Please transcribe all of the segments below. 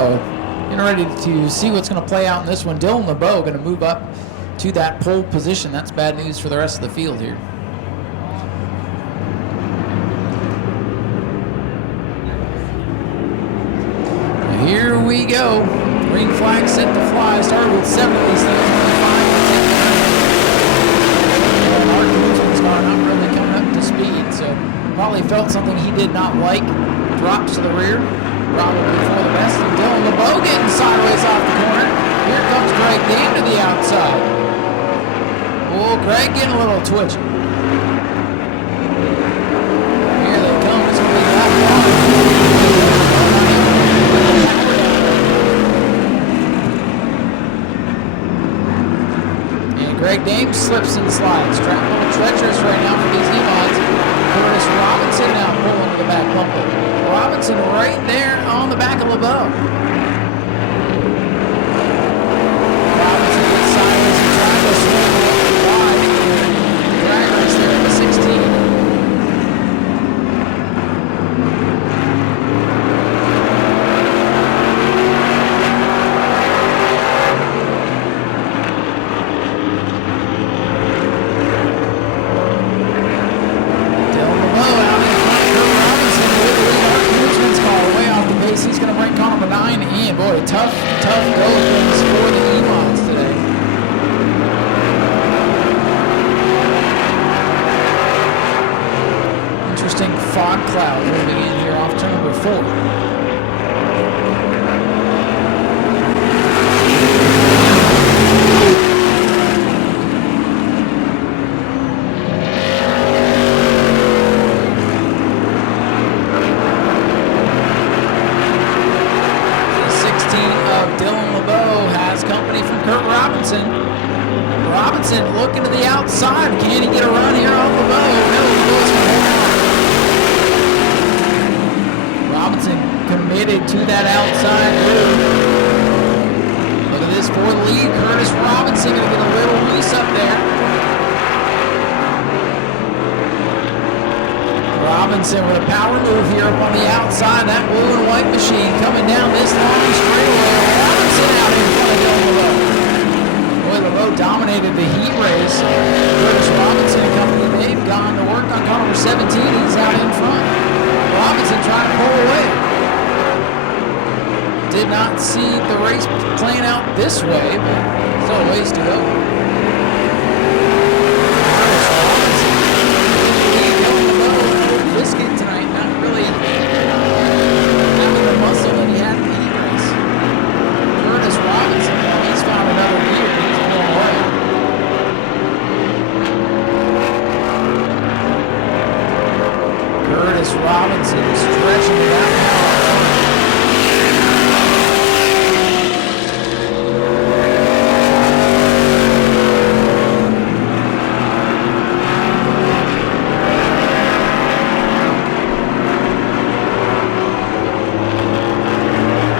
go. Getting ready to see what's going to play out in this one. Dylan LeBeau going to move up to that pole position. That's bad news for the rest of the field here. Here we go. Green flag set to fly. Started with 7 of these things. Mark not really coming up to speed, so probably felt something he did not like. Drops to the rear. Probably for the best. And Dylan LeBeau getting sideways off the corner. Here comes Greg Dame to the outside. Oh, Greg getting a little twitchy. Here they come. It's going to be lap one. And Greg Dame slips and slides. Track a little treacherous right now for these E-mods. Curtis Robinson now pulling to the back bumper. Robinson right there on the back of LeBeau. Robinson gets sideways and trying to swing wide. Drag race there at the 16. He's going to bring car number 9 in. Boy, tough go things for the E-mods today. Interesting fog cloud moving in here off turn number 4. Robinson looking to the outside. Can he get a run here off the bow? No, Robinson committed to that outside move. Look at this for the lead. Curtis Robinson going to get a little loose up there. Robinson with a power move here up on the outside. That blue and white machine coming down this long straightaway. Robinson out in front of Dylan LeBeau. LeBeau dominated the heat race. Curtis Robinson and company, they've gone to work on car number 17. He's out in front. Robinson trying to pull away. Did not see the race playing out this way, but still a ways to go. Curtis Robinson, Dylan LeBeau, biscuit tonight, not really having the muscle that he had in the heat race. Curtis Robinson, he's found another gear. Curtis Robinson stretching it out now.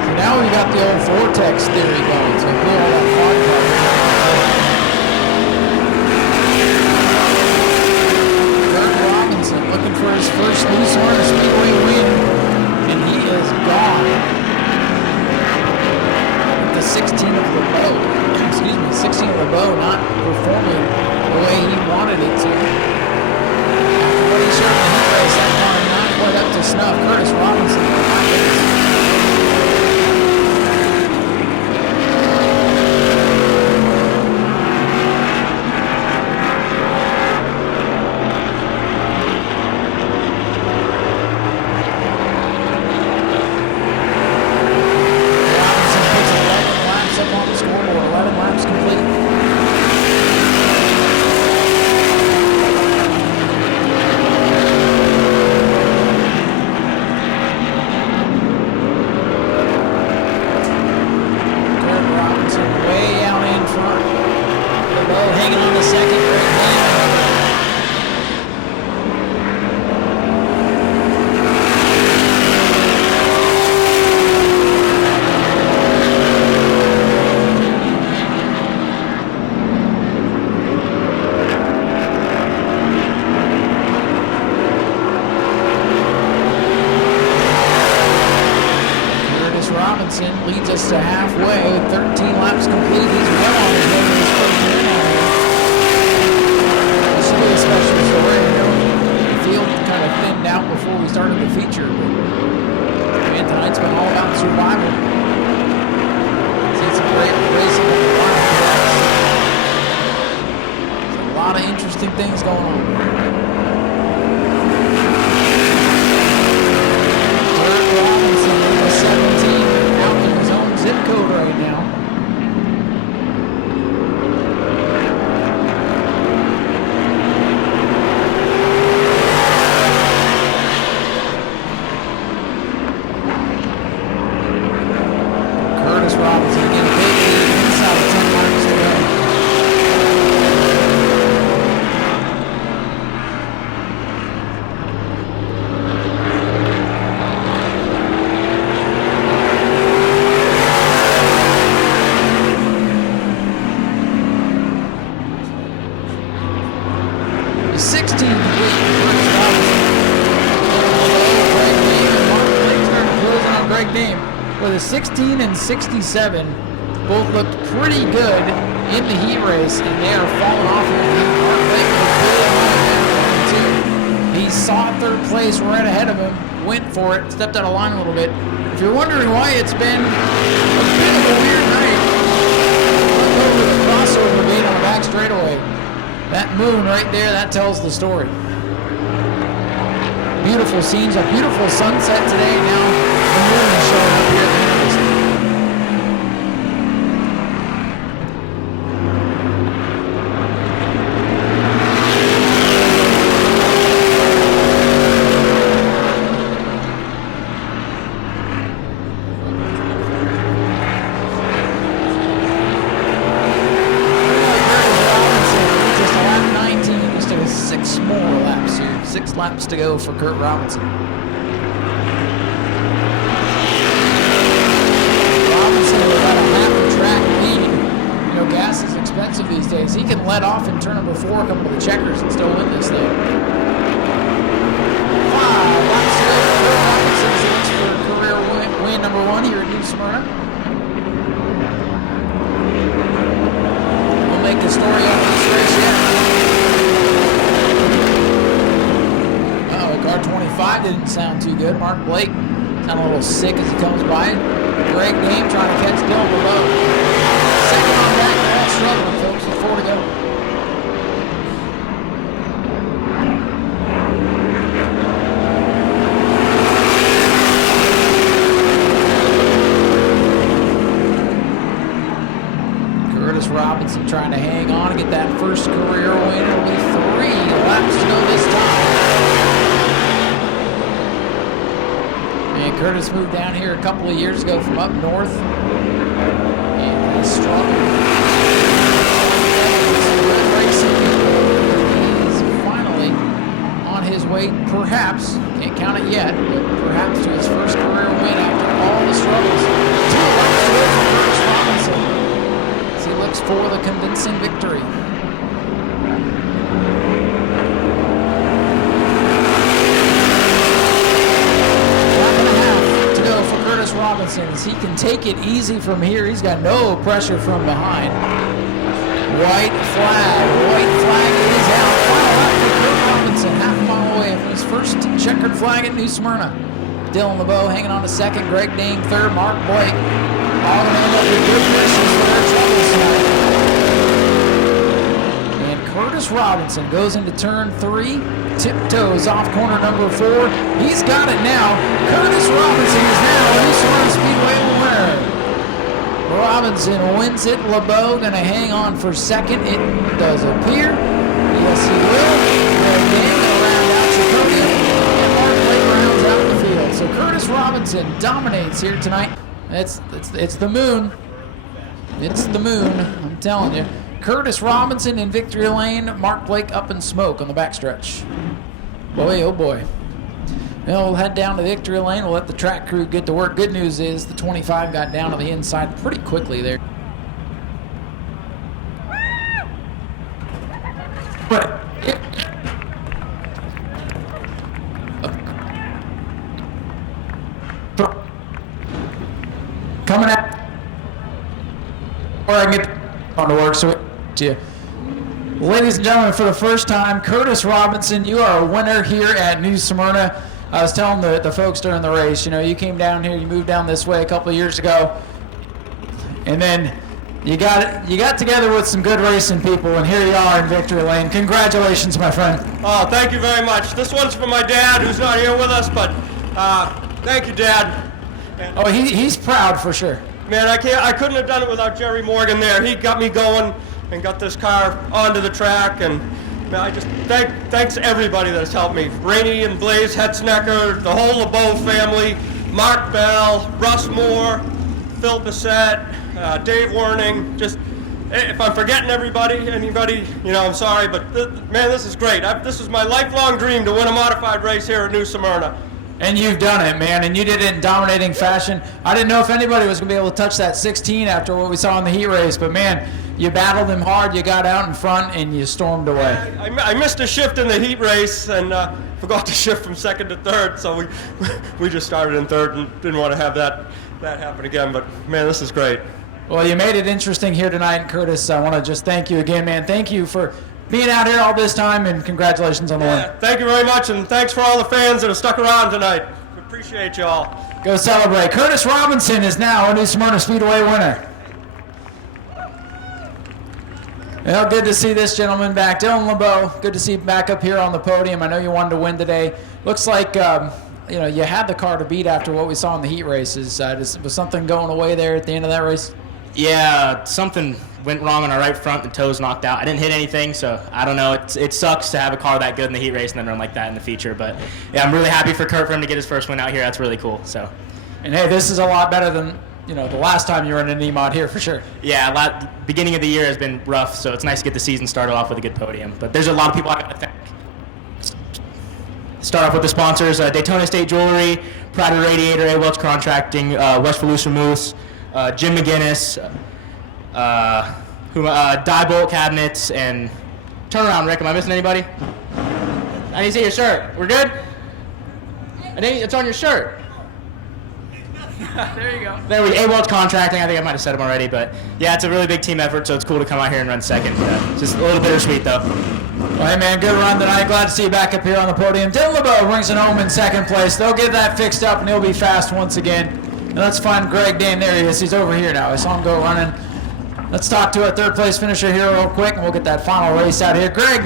So now we got the old vortex theory going. So pull all that fog part. Looking for his first new Smyrna Speedway win, and he is gone. The 16 of LeBeau, 16 of LeBeau not performing the way he wanted it to. After what he showed in the heat race, that car not quite up to snuff. Curtis Robinson, go. 13 laps complete. He's well on his way to his first win on here. This should be a special story. You know, the field kind of thinned out before we started the feature, but man, tonight's been all about survival. See some great racing on the line. There's a lot of interesting things going on. Robinson, number 17, out in his own zip code right now. Curtis Robinson getting a big lead inside of 10 laps to go. With a 16 and 67, both looked pretty good in the heat race, and they are falling off in the heat. Mark Blake was really on too. He saw third place right ahead of him, went for it, stepped out of line a little bit. If you're wondering why it's been a bit of a weird night, look over the crossover gate on the back straightaway. That moon right there, that tells the story. Beautiful scenes, a beautiful sunset today. Now the moon is showing up here at the end of this thing. Just a lap 19, just took 6 more laps here. 6 laps to go for Kurt Robinson. Robinson with about a half a track lead. You know, gas is expensive these days. He can let off in turn number 4, come to the checkers and still win this thing. 5 laps to go for Kurt Robinson. So it's for career win number 1 here at New Smyrna. We'll make the story on this race yet. Car 25 didn't sound too good. Mark Blake sounded a little sick as he comes by. Great game trying to catch Dylan below. Second on back, they're all struggling, folks, with 4 to go. Curtis Robinson trying to hang on and get that first career win. Only 3 laps to go this time. And Curtis moved down here a couple of years ago from up north, and he struggled. He's finally on his way, perhaps, can't count it yet, but perhaps to his first career win after all the struggles. 2 laps to go for Curtis Robinson as he looks for the convincing victory. Robinson, as he can take it easy from here. He's got no pressure from behind. White flag is out. Final lap for Kurt Robinson, half a mile away from his first checkered flag at New Smyrna. Dylan LeBeau hanging on to second, Greg Dane third, Mark Blake all going to end up with good positions for their troubles tonight. And Curtis Robinson goes into turn 3. Tiptoes off corner number 4. He's got it now. Curtis Robinson is now a New Smyrna Speedway winner. Robinson wins it. LeBeau going to hang on for second. It does appear. Yes, he will. Greg Dane going to round out your podium. And Mark Blake rounds out the field. So Curtis Robinson dominates here tonight. It's the moon. It's the moon. I'm telling you. Curtis Robinson in victory lane. Mark Blake up in smoke on the backstretch. Boy, oh boy. Well, we'll head down to victory lane. We'll let the track crew get to work. Good news is the 25 got down to the inside pretty quickly there. But coming out. before I can get on to work, so to you. Ladies and gentlemen, for the first time, Curtis Robinson, you are a winner here at New Smyrna. I was telling the folks during the race, you know, you came down here, you moved down this way a couple of years ago, and then you got together with some good racing people, and here you are in victory lane. Congratulations, my friend. Oh, thank you very much. This one's for my dad, who's not here with us, but thank you, Dad. And, oh, he's proud for sure. Man, I couldn't have done it without Jerry Morgan there. He got me going and got this car onto the track, and man, I just thanks everybody that's helped me. Rainey and Blaze Hetznecker, the whole LeBeau family, Mark Bell, Russ Moore, Phil Bissett, Dave Warning. Just if I'm forgetting anybody, you know, I'm sorry, but man, this is great. This is my lifelong dream to win a modified race here at New Smyrna. And you've done it, man, and you did it in dominating fashion. I didn't know if anybody was going to be able to touch that 16 after what we saw in the heat race, but man, you battled them hard, you got out in front, and you stormed away. I missed a shift in the heat race and forgot to shift from second to third, so we just started in third and didn't want to have that happen again, but man, this is great. Well, you made it interesting here tonight, Curtis. I want to just thank you again, man. Thank you for being out here all this time, and congratulations on the win. Thank you very much, and thanks for all the fans that have stuck around tonight. We appreciate you all. Go celebrate. Curtis Robinson is now a New Smyrna Speedway winner. Well, good to see this gentleman back. Dylan LeBeau, good to see you back up here on the podium. I know you wanted to win today. Looks like you know, you had the car to beat after what we saw in the heat races. Was something going away there at the end of that race? Yeah, something went wrong on our right front. The toes knocked out. I didn't hit anything, so I don't know. It sucks to have a car that good in the heat race and then run like that in the feature. But yeah, I'm really happy for Kurt for him to get his first win out here. That's really cool. So. And hey, this is a lot better than, you know, the last time you were in an E-Mod here for sure. Yeah, beginning of the year has been rough, so it's nice to get the season started off with a good podium. But there's a lot of people I got to thank. Start off with the sponsors: Daytona State Jewelry, Pride Radiator, A. Welch Contracting, West Volusia Moose, Jim McGinnis, Die Bolt Cabinets, and turn around, Rick. Am I missing anybody? I need to see your shirt. We're good? It's on your shirt. There you go. There we go. A. Welch Contracting. I think I might have said them already, but yeah, it's a really big team effort, so it's cool to come out here and run second. Just a little bittersweet, though. Well, hey, man, good run tonight. Glad to see you back up here on the podium. Dylan LeBeau brings it home in second place. They'll get that fixed up, and he'll be fast once again. And let's find Greg Dane. There he is. He's over here now. I saw him go running. Let's talk to our third place finisher here real quick, and we'll get that final race out here. Greg,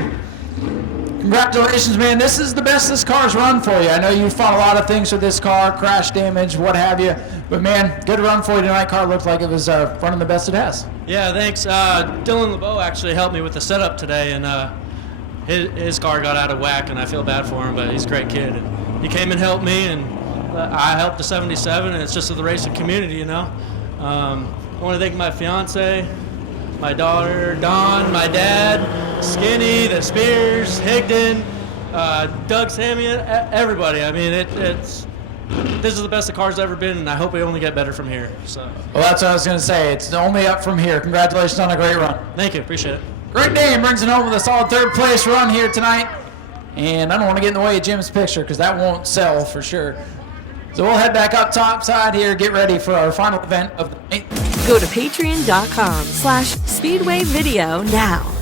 congratulations, man. This is the best this car's run for you. I know you fought a lot of things with this car, crash damage, what have you. But, man, good run for you tonight. Car looked like it was running the best it has. Yeah, thanks. Dylan LeBeau actually helped me with the setup today, and his car got out of whack, and I feel bad for him, but he's a great kid. And he came and helped me, and I helped the 77, and it's just the racing community, you know. I want to thank my fiance, my daughter, Dawn, my dad, Skinny, the Spears, Higdon, Doug Samian, everybody. I mean, this is the best the car's ever been, and I hope we only get better from here. So. Well, that's what I was going to say. It's only up from here. Congratulations on a great run. Thank you. Appreciate it. Greg Dane brings it home with a solid third place run here tonight. And I don't want to get in the way of Jim's picture because that won't sell for sure. So we'll head back up top side here, get ready for our final event of the night. Go to patreon.com/Speedway Video now.